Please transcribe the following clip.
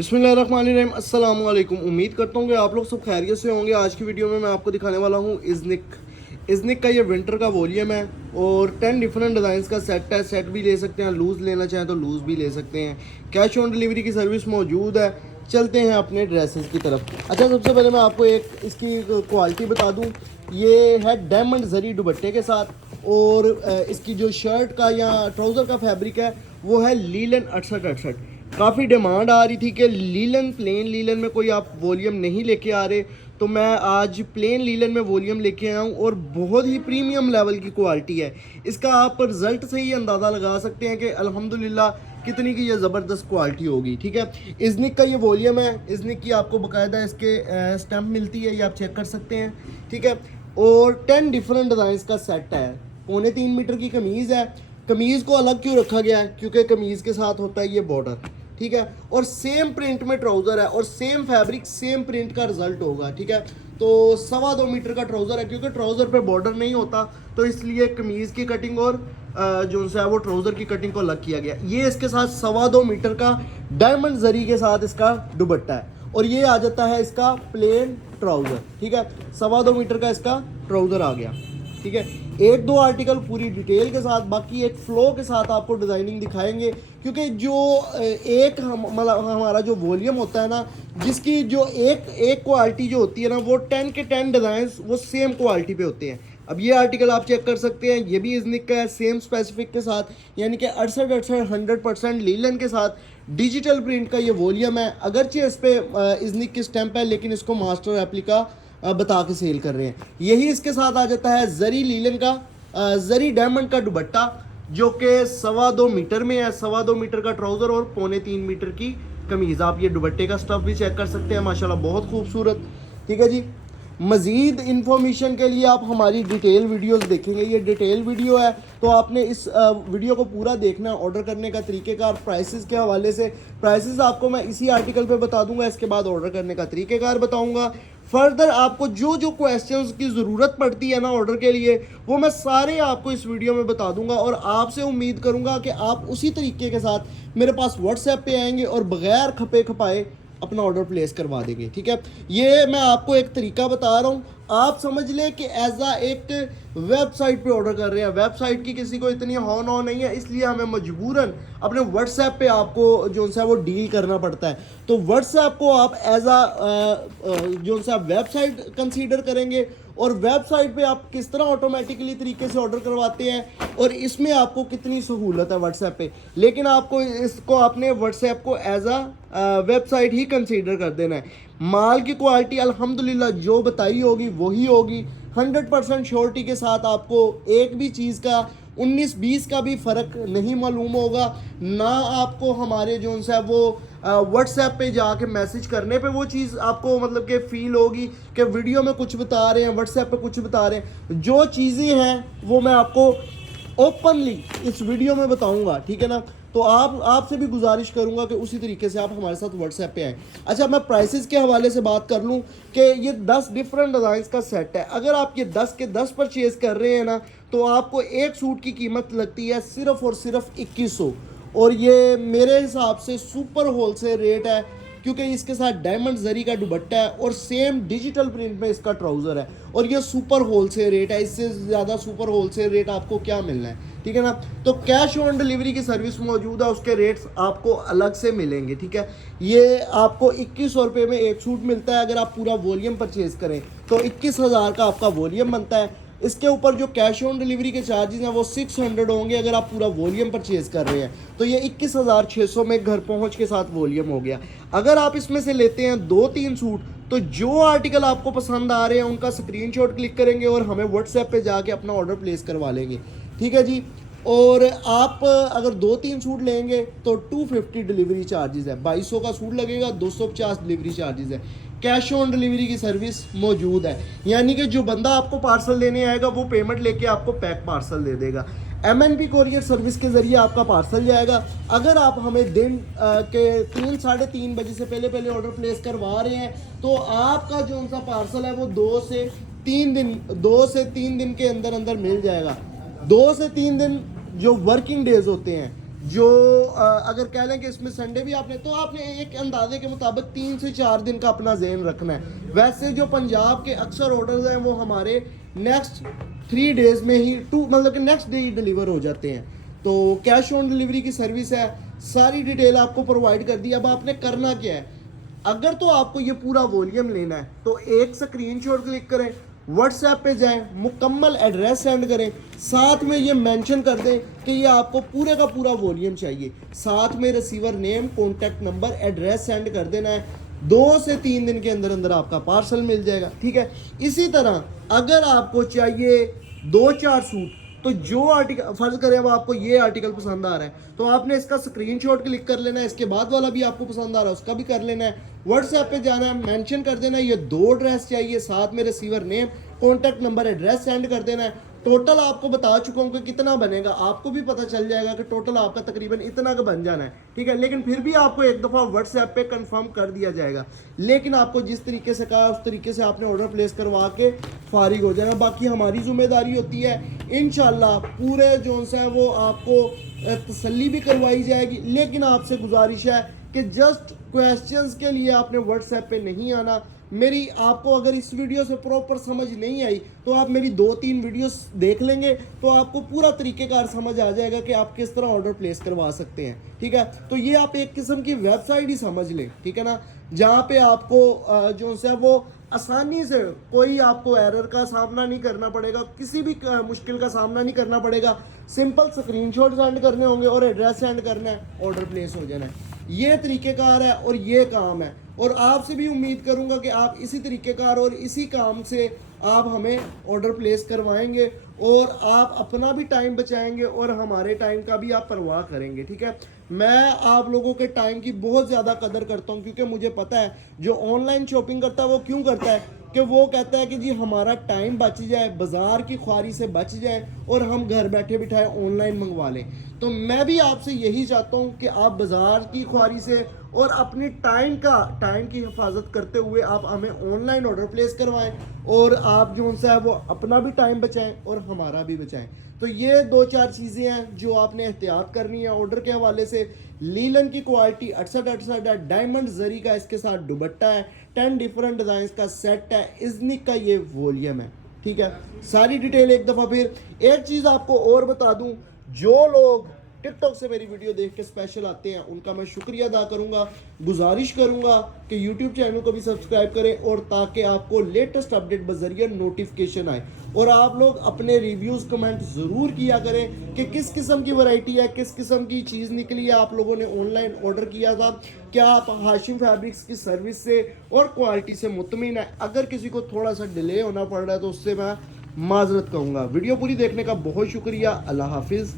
बिस्मिल्लाहिर्रहमानिर्रहीम। अस्सलाम वालेकुम। उम्मीद करता हूँ कि आप लोग सब खैरियत से होंगे। आज की वीडियो में मैं आपको दिखाने वाला हूँ इज़निक का ये विंटर का वॉल्यूम है और 10 डिफरेंट डिज़ाइंस का सेट है। सेट भी ले सकते हैं, लूज़ लेना चाहें तो लूज़ भी ले सकते हैं। कैश ऑन डिलीवरी की सर्विस मौजूद है। चलते हैं अपने ड्रेसेस की तरफ। अच्छा, सबसे पहले मैं आपको एक इसकी क्वालिटी बता दूँ। ये है डायमंड जरी दुपट्टे के साथ और इसकी जो शर्ट का या ट्राउज़र का फैब्रिक है वो है लीलन 6868। काफ़ी डिमांड आ रही थी कि लीलन प्लेन लीलन में कोई आप वॉल्यूम नहीं लेके आ रहे, तो मैं आज प्लेन लीलन में वॉल्यूम लेके आया हूँ और बहुत ही प्रीमियम लेवल की क्वालिटी है। इसका आप रिज़ल्ट से ही अंदाज़ा लगा सकते हैं कि अल्हम्दुलिल्लाह कितनी की ये ज़बरदस्त क्वालिटी होगी। ठीक है, इज़निक का ये वॉल्यूम है। इज़निक की आपको बाकायदा इसके स्टैम्प मिलती है, ये आप चेक कर सकते हैं। ठीक है, और 10 डिफरेंट डिज़ाइंस का सेट है। 3.25 मीटर की कमीज़ है। कमीज़ को अलग क्यों रखा गया है? क्योंकि कमीज़ के साथ होता है ये बॉर्डर। ठीक है, और सेम प्रिंट में ट्राउज़र है और सेम फैब्रिक सेम प्रिंट का रिजल्ट होगा। ठीक है, तो 2.25 मीटर का ट्राउज़र है। क्योंकि ट्राउज़र पे बॉर्डर नहीं होता तो इसलिए कमीज़ की कटिंग और जो सा है वो ट्राउज़र की कटिंग को अलग किया गया। ये इसके साथ 2.25 मीटर का डायमंड जरी के साथ इसका दुपट्टा है और ये आ जाता है इसका प्लेन ट्राउज़र। ठीक है, 2.25 मीटर का इसका ट्राउज़र आ गया। ठीक है, एक दो आर्टिकल पूरी डिटेल के साथ, बाकी एक फ्लो के साथ आपको डिज़ाइनिंग दिखाएंगे। क्योंकि जो एक मतलब हमारा जो वॉल्यूम होता है ना, जिसकी जो एक क्वालिटी जो होती है ना, वो 10 के 10 डिज़ाइंस वो सेम क्वालिटी पे होते हैं। अब ये आर्टिकल आप चेक कर सकते हैं, ये भी इज़निक का है सेम स्पेसिफिक के साथ, यानी कि 68 100% लीलन के साथ डिजिटल प्रिंट का ये वॉल्यूम है। अगरचे इस पर इज़निक की स्टैंप है लेकिन इसको मास्टर रेप्लिका बता के सेल कर रहे हैं। यही इसके साथ आ जाता है जरी लीलन का जरी डायमंड का दुपट्टा, जो कि 2.25 मीटर में है। 2.25 मीटर का ट्राउज़र और 3.25 मीटर की कमीज़। आप ये दुपट्टे का स्टफ भी चेक कर सकते हैं, माशाल्लाह बहुत खूबसूरत। ठीक है जी, मज़ीद इन्फॉर्मेशन के लिए आप हमारी डिटेल वीडियोस देखेंगे। ये डिटेल वीडियो है तो आपने इस वीडियो को पूरा देखना। ऑर्डर करने का तरीक़ेकार, प्राइसेस के हवाले से प्राइसेस आपको मैं इसी आर्टिकल पे बता दूंगा। इसके बाद ऑर्डर करने का तरीक़ेकार बताऊंगा। फर्दर आपको जो जो क्वेश्चंस की ज़रूरत पड़ती है ना ऑर्डर के लिए, वो मैं सारे आपको इस वीडियो में बता दूंगा और आपसे उम्मीद करूंगा कि आप उसी तरीके के साथ मेरे पास व्हाट्सएप पे आएंगे और बगैर खपे खपाए अपना ऑर्डर प्लेस करवा देंगे। ठीक है, ये मैं आपको एक तरीका बता रहा हूँ, आप समझ लें कि एज आ एक वेबसाइट पे ऑर्डर कर रहे हैं। वेबसाइट की किसी को इतनी हॉ नॉ नहीं है, इसलिए हमें मजबूरन अपने व्हाट्सएप पे आपको जो सा वो डील करना पड़ता है। तो व्हाट्सएप को आप एज आ जो सा वेबसाइट कंसीडर करेंगे और वेबसाइट पे आप किस तरह ऑटोमेटिकली तरीके से ऑर्डर करवाते हैं और इसमें आपको कितनी सहूलत है व्हाट्सएप पे। लेकिन आपको इसको आपने व्हाट्सएप को एज आ वेबसाइट ही कंसीडर कर देना है। माल की क्वालिटी अल्हम्दुलिल्लाह जो बताई होगी वही होगी। 100% श्योरिटी के साथ आपको एक भी चीज़ का 19-20 का भी फ़र्क नहीं मालूम होगा। ना आपको हमारे जो सा वो व्हाट्सएप पे जाके मैसेज करने पे वो चीज़ आपको मतलब कि फ़ील होगी कि वीडियो में कुछ बता रहे हैं, व्हाट्सएप पे कुछ बता रहे हैं। जो चीज़ें हैं वो मैं आपको ओपनली इस वीडियो में बताऊंगा। ठीक है ना, तो आपसे भी गुजारिश करूंगा कि उसी तरीके से आप हमारे साथ व्हाट्सएप पे आएँ। अच्छा, मैं प्राइसेस के हवाले से बात कर लूं कि ये 10 डिफरेंट डिज़ाइंस का सेट है। अगर आप ये 10 के 10 परचेज़ कर रहे हैं ना, तो आपको एक सूट की कीमत लगती है सिर्फ और सिर्फ 2100 और ये मेरे हिसाब से सुपर होलसेल रेट है। क्योंकि इसके साथ डायमंड जरी का दुपट्टा है और सेम डिजिटल प्रिंट में इसका ट्राउज़र है और ये सुपर होलसेल रेट है। इससे ज़्यादा सुपर होलसेल रेट आपको क्या मिलना है? ठीक है ना, तो कैश ऑन डिलीवरी की सर्विस मौजूद है, उसके रेट्स आपको अलग से मिलेंगे। ठीक है, ये आपको 2100 रुपये में एक सूट मिलता है। अगर आप पूरा वॉल्यूम परचेज़ करें तो 21,000 का आपका वॉल्यूम बनता है। इसके ऊपर जो कैश ऑन डिलीवरी के चार्जेस हैं वो 600 होंगे अगर आप पूरा वॉल्यूम परचेज़ कर रहे हैं। तो ये 21,600 में घर पहुंच के साथ वॉल्यूम हो गया। अगर आप इसमें से लेते हैं 2-3 सूट, तो जो आर्टिकल आपको पसंद आ रहे हैं उनका स्क्रीनशॉट क्लिक करेंगे और हमें व्हाट्सएप पे जाके अपना ऑर्डर प्लेस करवा लेंगे। ठीक है जी, और आप अगर 2-3 सूट लेंगे तो 250 डिलीवरी चार्जेस है। 2200 का सूट लगेगा, 250 डिलीवरी चार्जेस है। कैश ऑन डिलीवरी की सर्विस मौजूद है, यानी कि जो बंदा आपको पार्सल लेने आएगा वो पेमेंट लेके आपको पैक पार्सल दे देगा। MNP कोरियर सर्विस के ज़रिए आपका पार्सल जाएगा। अगर आप हमें दिन के 3-3:30 बजे से पहले पहले ऑर्डर प्लेस करवा रहे हैं तो आपका जो सा पार्सल है वो 2 से 3 दिन के अंदर अंदर मिल जाएगा। 2 से 3 दिन जो वर्किंग डेज होते हैं, जो अगर कह लें कि इसमें संडे भी आपने, तो आपने एक अंदाजे के मुताबिक 3 से 4 दिन का अपना ज़हन रखना है। वैसे जो पंजाब के अक्सर ऑर्डर्स हैं वो हमारे नेक्स्ट 3 डेज़ में ही मतलब कि नेक्स्ट डे ही डिलीवर हो जाते हैं। तो कैश ऑन डिलीवरी की सर्विस है, सारी डिटेल आपको प्रोवाइड कर दी। अब आपने करना क्या है, अगर तो आपको ये पूरा वॉल्यूम लेना है तो एक स्क्रीनशॉट क्लिक करें, व्हाट्सएप पे जाएं, मुकम्मल एड्रेस सेंड करें, साथ में ये मेंशन कर दें कि ये आपको पूरे का पूरा वॉल्यूम चाहिए, साथ में receiver name, contact number, address send कर देना है। 2 से 3 दिन के अंदर अंदर आपका पार्सल मिल जाएगा। ठीक है, इसी तरह अगर आपको चाहिए 2-4 सूट, तो जो आर्टिकल फर्ज करें अब आपको ये आर्टिकल पसंद आ रहा है तो आपने इसका स्क्रीनशॉट क्लिक कर लेना है, इसके बाद वाला भी आपको पसंद आ रहा है उसका भी कर लेना है, व्हाट्सएप पे जाना है, मेंशन कर देना है ये 2 ड्रेस चाहिए, साथ में receiver name, contact number, address send कर देना है। टोटल आपको बता चुका हूँ कि कितना बनेगा, आपको भी पता चल जाएगा कि टोटल आपका तकरीबन इतना का बन जाना है। ठीक है, लेकिन फिर भी आपको एक दफ़ा व्हाट्सएप पे कंफर्म कर दिया जाएगा, लेकिन आपको जिस तरीके से कहा उस तरीके से आपने ऑर्डर प्लेस करवा के फारिग हो जाना। बाकी हमारी जिम्मेदारी होती है इंशाल्लाह पूरे जो है वो आपको तसल्ली भी करवाई जाएगी, लेकिन आपसे गुजारिश है कि जस्ट क्वेश्चंस के लिए आपने व्हाट्सएप पे नहीं आना। मेरी आपको अगर इस वीडियो से प्रॉपर समझ नहीं आई तो आप मेरी 2-3 वीडियोस देख लेंगे तो आपको पूरा तरीकेकार समझ आ जाएगा कि आप किस तरह ऑर्डर प्लेस करवा सकते हैं। ठीक है, तो ये आप एक किस्म की वेबसाइट ही समझ लें, ठीक है ना, जहाँ पे आपको जो है वो आसानी से कोई आपको एरर का सामना नहीं करना पड़ेगा, किसी भी मुश्किल का सामना नहीं करना पड़ेगा। सिंपल स्क्रीनशॉट सेंड करने होंगे और एड्रेस सेंड करना है, ऑर्डर प्लेस हो जाना है। ये तरीकेकार है और ये काम है, और आपसे भी उम्मीद करूंगा कि आप इसी तरीकेकार और इसी काम से आप हमें ऑर्डर प्लेस करवाएंगे और आप अपना भी टाइम बचाएंगे और हमारे टाइम का भी आप परवाह करेंगे। ठीक है, मैं आप लोगों के टाइम की बहुत ज़्यादा कदर करता हूं, क्योंकि मुझे पता है जो ऑनलाइन शॉपिंग करता है वो क्यों करता है कि वो कहता है कि जी हमारा टाइम बच जाए, बाजार की ख्वारी से बच जाए और हम घर बैठे बिठाए ऑनलाइन मंगवा लें। तो मैं भी आपसे यही चाहता हूं कि आप बाजार की ख्वारी से और अपनी टाइम की हिफाजत करते हुए आप हमें ऑनलाइन ऑर्डर प्लेस करवाएं और आप जो है वो अपना भी टाइम बचाएं और हमारा भी बचाएं। तो ये 2-4 चीज़ें हैं जो आपने एहतियात करनी है ऑर्डर के हवाले से। लीलन की क्वालिटी 68 है, डायमंड जरी का इसके साथ दुपट्टा है, 10 डिफरेंट डिजाइन का सेट है, इज़निक का ये वॉल्यूम है। ठीक है, सारी डिटेल एक दफ़ा फिर एक चीज़ आपको और बता दूं, जो लोग टिकटॉक से मेरी वीडियो देख के स्पेशल आते हैं उनका मैं शुक्रिया अदा करूंगा, गुजारिश करूंगा कि यूट्यूब चैनल को भी सब्सक्राइब करें और ताकि आपको लेटेस्ट अपडेट बजरिया नोटिफिकेशन आए। और आप लोग अपने रिव्यूज़ कमेंट ज़रूर किया करें कि किस किस्म की वैरायटी है, किस किस्म की चीज़ निकली है, आप लोगों ने ऑनलाइन ऑर्डर किया था, क्या आप हाशिम फैब्रिक्स की सर्विस से और क्वालिटी से मुतमिन है। अगर किसी को थोड़ा सा डिले होना पड़ रहा है तो उससे मैं माजरत कहूँगा। वीडियो पूरी देखने का बहुत शुक्रिया। अल्लाह हाफिज़।